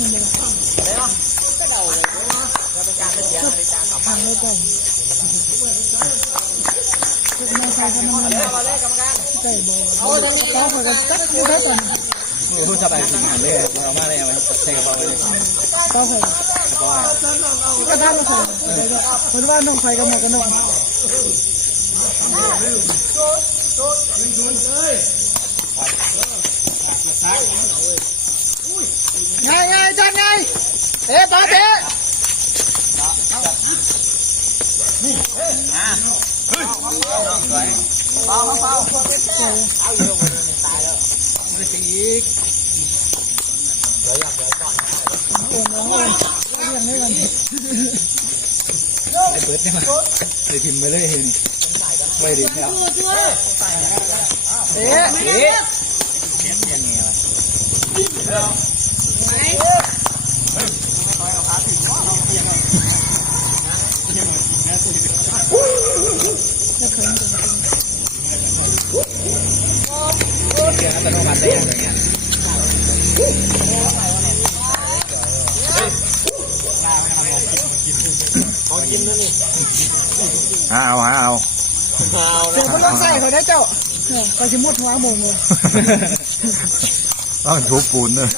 มันเลยทางไม่ตรงทุกแม่ใครทำมันเลยใส่บอลเอาไปกันกัดกูได้ตอนพูดสบายสิงานเลยเรามาเลยเอาไว้ใส่กระเป๋าเลยต้าไข่ก็ได้มาใส่คนว่าน้องไข่กับหมอกันน้อง ไงไงจันไงเอ๊ะป้าเต้โอนแล้วโอนเรียงได้กันไอ้เปิดเนี่ยมาไอ้ทิมไปเลยนี่ไม่ดีแล้วเอ๊ะเอ๊ะยังไงล่ะจะเขินจังเสียงอัตโนมัติได้ยังไง หาเอาหาเอาเสียงคนรักใส่เขาได้เจ้าเนี่ยก็จะมุดหัวหมงเลย ต้องทุบปูนเลย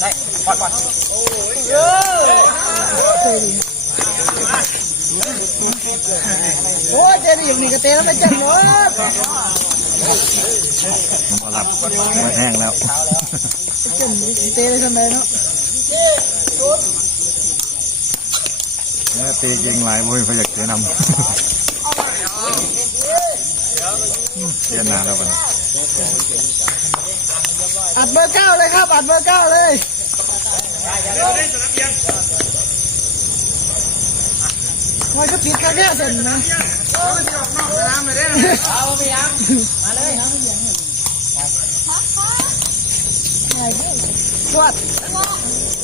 ได้ปอดปอดเจดีโอ้เจดีอยู่นี่ก็เตะแล้วไม่จันหมดมารับมาแห้งแล้วจันเตะเลยทำไมเนาะแล้วตีเก่งหลายบ่มีพยักแนะนำ เสียหนาแล้วกันอัดเบอร์เก้าเลยครับ อัดเบอร์เก้าเลยมันก็ปิดกันแค่เสร็จนะใช่ตรวจก็สูงอะไรเกียนเงี้ยเยอะเลยอยู่ก็ส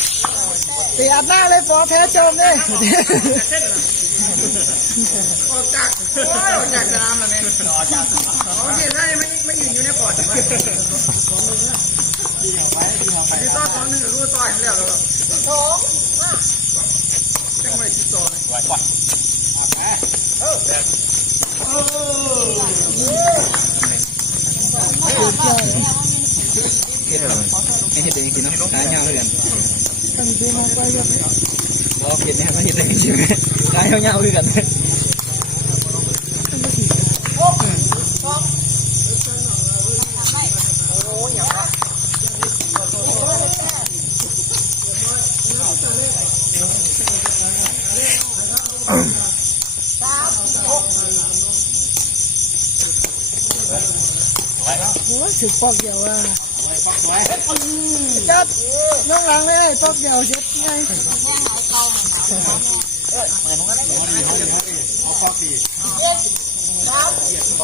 ไอ้หนูอะไรกันเลยต้องเนี่ยตีอัดหน้าเลยปอแพ้จมเลยจากสนามแล้วเนี่ยจากโอเคได้ไม่ไม่ยืนอยู่ในปอดที่ต้อสองหนึ่งรู้ต่อยแล้วเหรอสองจังไม่คิดต่อเลยปอดเท่เลยไม่เห็นได้กินเนาะตายเงาเลยกันตั้งตัวมาไปกันบอกเห็นเนี่ยไม่เห็นได้กินเลยตายเงาเลยกัน โอ้ยถึงปอกเดียวอะ จับน้องหลังเลยปอกเดียวเจ็บไง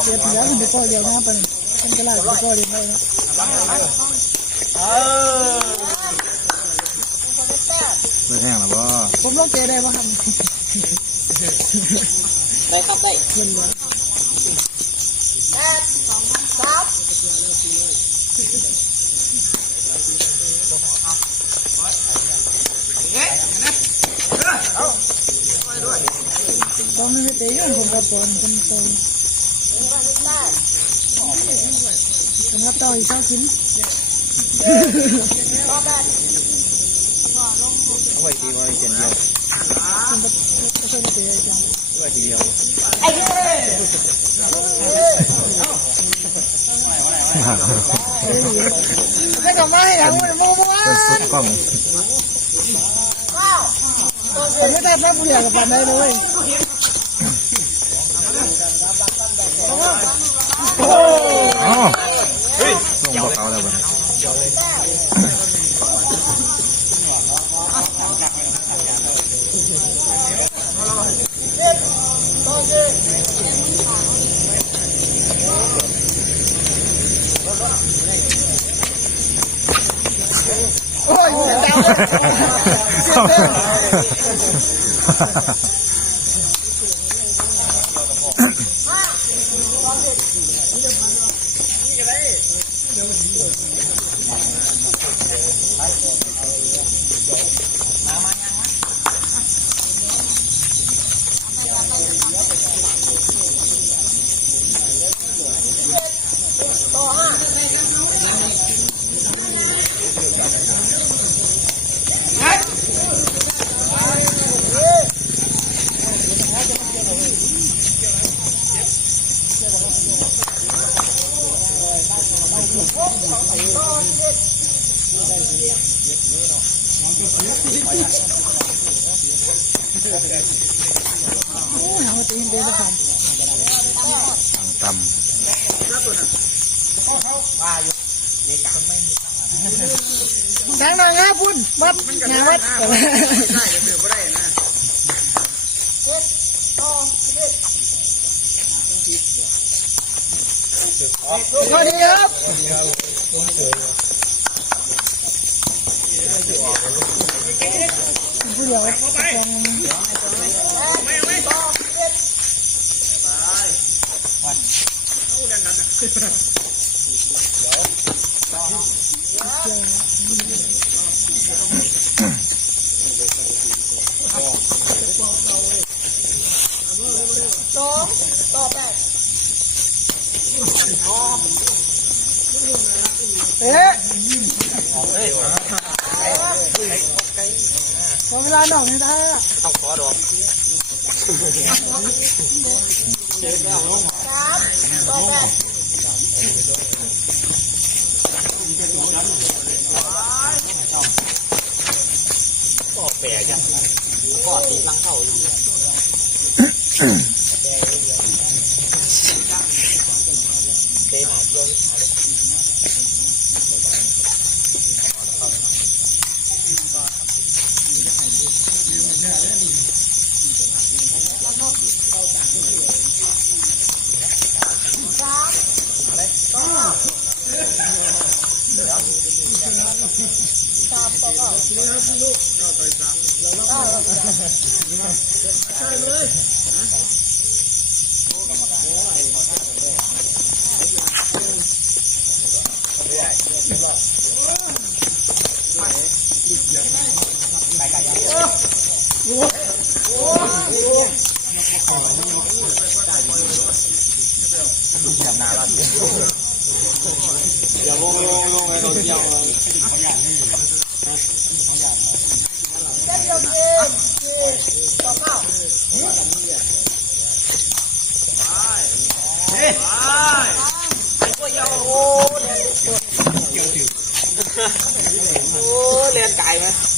เจ็บแล้วถึงปอเดียวนะเป็นเป็นกระลาดปอเดียวเลยนะไม่แห้งหรอบ่ผมลองเตะได้ป่ะครับได้ครับได้เงินเห ลือตอนนี้เตะยังผมกับตอนผมโตผมกับต่ออีกเช้ากินเอาไว้ทีไว้เกียนเดียวผมกับก็ใช่เตะกันไว้ทีเดียวไม่กลับมาให้หลังมันมูมูว่าเป็นสุดกล้องไม่ได้รับผู้ใหญ่กับปันได้เลย 我哋。哈哈哈哈哈！ ขาแล้วกันโอ้ยเสียดาวเสียเต้นตำ แสง หน่อยครับพุ่นวัดงานวัดได้ก็ถือไม่ได้นะสวัสดีครับผู้เดีย ว เอ๊ะขอเวลาหน่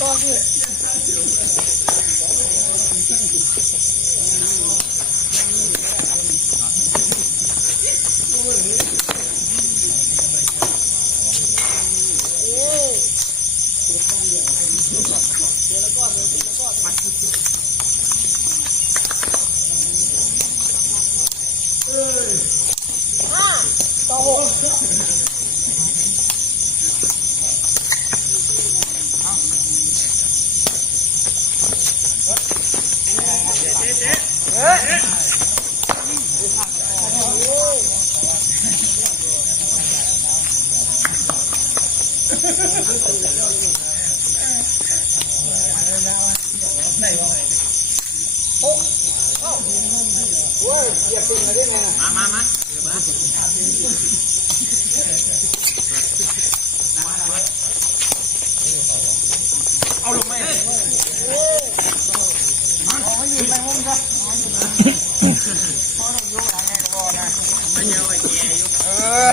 นะ เอาลงไหมามามาเอาลงไหมมันขอให้ยืนไปห้องครับ เออ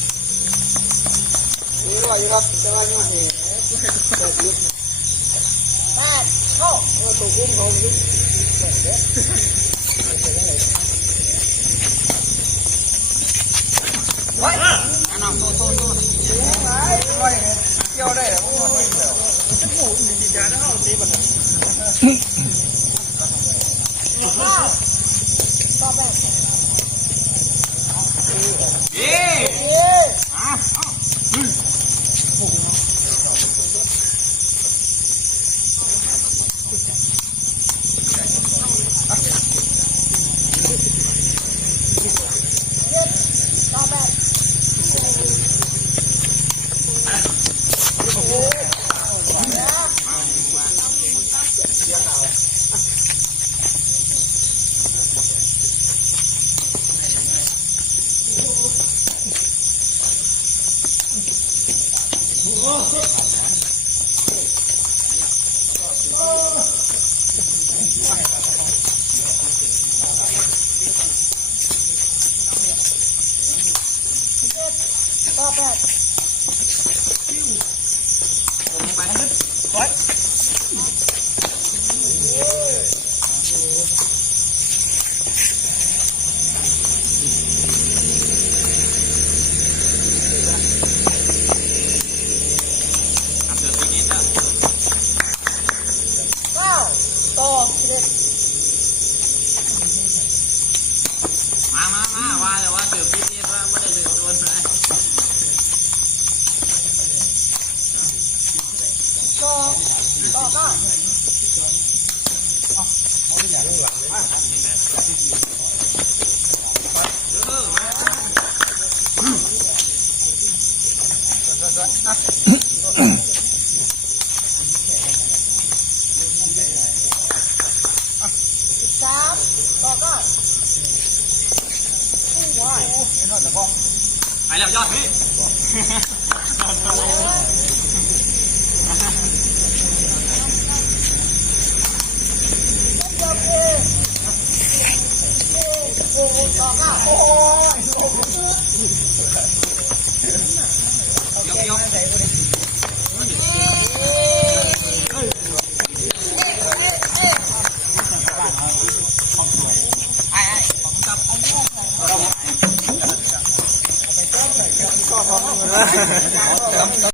อยู่ครับเดี๋ยวหยกอยู่เปิดลึกแปดเข้าตัวกุ้งเขาลึกเฮ้ยอันนั้นโตโตโตเกี่ยวได้เหรอ มา ไปแล้วยอดพี่